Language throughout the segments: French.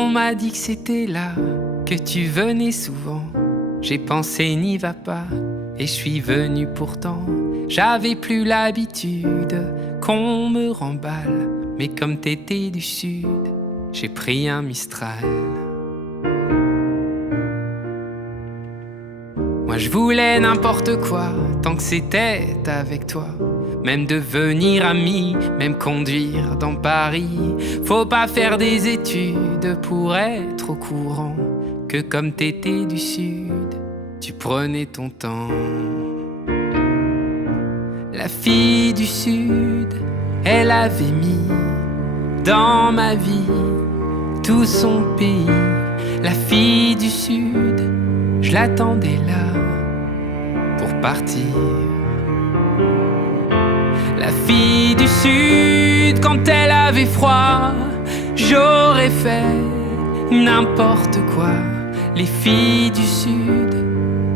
On m'a dit que c'était là, que tu venais souvent. J'ai pensé n'y va pas, et je suis venu pourtant. J'avais plus l'habitude qu'on me remballe, mais comme t'étais du sud, j'ai pris un Mistral. Moi je voulais n'importe quoi, tant que c'était avec toi. Même devenir ami, même conduire dans Paris. Faut pas faire des études pour être au courant que comme t'étais du sud, tu prenais ton temps. La fille du sud, elle avait mis dans ma vie tout son pays. La fille du sud, je l'attendais là pour partir. La fille du sud, quand elle avait froid, j'aurais fait n'importe quoi. Les filles du sud,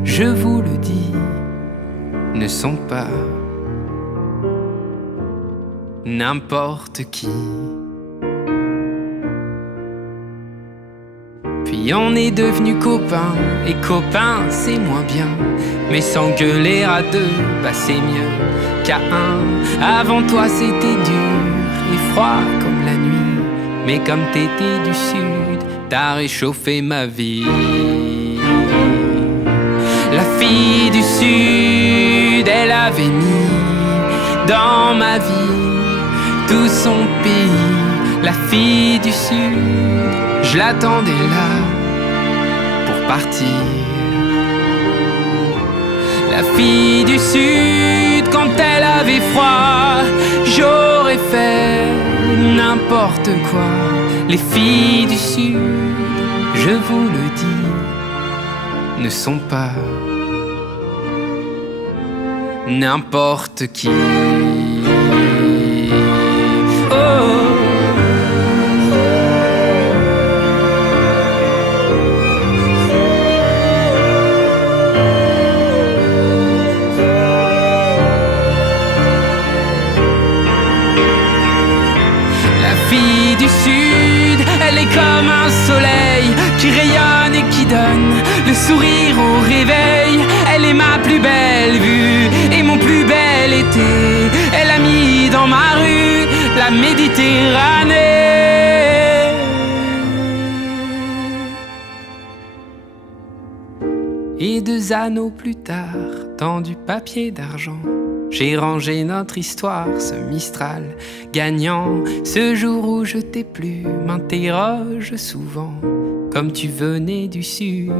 je vous le dis, ne sont pas n'importe qui. Puis on est devenus copains, et copains c'est moins bien. Mais s'engueuler à deux, bah c'est mieux qu'à un. Avant toi c'était dur et froid comme la nuit, mais comme t'étais du sud, t'as réchauffé ma vie. La fille du sud, elle avait mis dans ma vie tout son pays. La fille du sud, je l'attendais là pour partir. La fille du sud, quand elle avait froid, j'aurais fait n'importe quoi. Les filles du sud, je vous le dis, ne sont pas n'importe qui. Du sud, elle est comme un soleil qui rayonne et qui donne le sourire au réveil. Elle est ma plus belle vue et mon plus bel été. Elle a mis dans ma rue la Méditerranée. Et 2 anneaux plus tard, dans du papier d'argent, j'ai rangé notre histoire, ce Mistral gagnant. Ce jour où je t'ai plu, m'interroge souvent, comme tu venais du sud,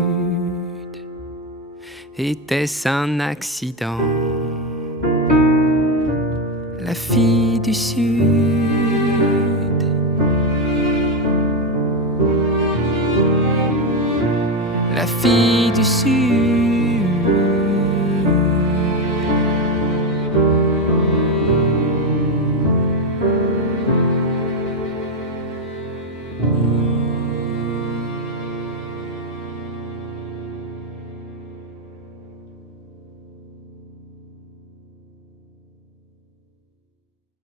était-ce un accident? La fille du sud, la fille du sud.